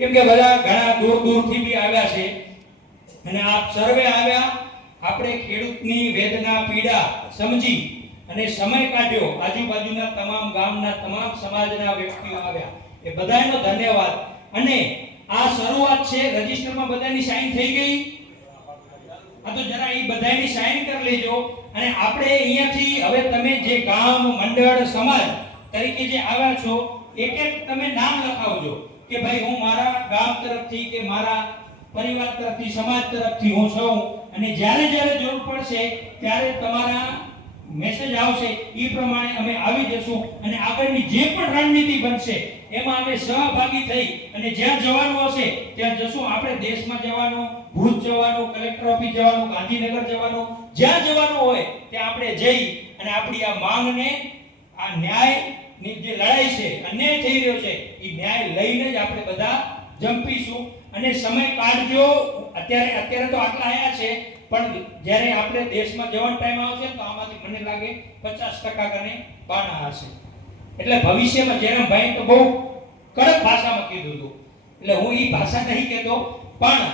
કેમ કે બધા ઘણા દૂર દૂરથી બી આવ્યા છે અને આપ સર્વે આવ્યા, આપણે ખેડૂતની વેદના પીડા સમજી અને સમય કાઢ્યો, આજુબાજુના તમામ ગામના તમામ સમાજના વ્યક્તિઓ આવ્યા, એ બધાનો ધન્યવાદ। અને આ શરૂઆત છે, રજિસ્ટરમાં બધાની સાઈન થઈ ગઈ? આ તો જરા એ બધાની સાઈન કરી લેજો। અને આપણે અહીંયાથી હવે તમે જે ગામ મંડળ સમાજ તરીકે જે આવ્યા છો, એક એક તમે નામ લખાવજો કે ભાઈ હું મારા ગામ તરફથી કે મારા પરિવાર તરફથી સમાજ તરફથી હું છું, અને જ્યારે જ્યારે જરૂર પડશે ત્યારે તમારા મેસેજ આવશે એ પ્રમાણે અમે આવી જશું અને આગળની જે પણ રણનીતિ બનશે એમાં અમે સહભાગી થઈ અને જ્યાં જવાનું હશે ત્યાં જશું। આપણે દેશમાં જવાનું, ભુજ જવાનું, કલેક્ટર ઓફિસ જવાનું, ગાંધીનગર જવાનું, જ્યાં જવાનું હોય ત્યાં આપણે જઈ અને આપણી આ માંગને, આ ન્યાયની જે લડાઈ છે, અન્યાય થઈ રહ્યો છે, એ ન્યાય લઈને જ આપણે બધા જંપીશું। અને સમય કાઢજો। અત્યારે તો આટલા આયા છે, પણ જ્યારે આપણે દેશમાં જવાનો ટાઈમ આવશે તો આમાંથી મને લાગે 50% ગણે બાના હશે। એટલે ભવિષ્યમાં જયરામભાઈ તો બહુ કડક ભાષામાં કીધું હતું, એટલે હું એ ભાષા નહીં કહેતો, પણ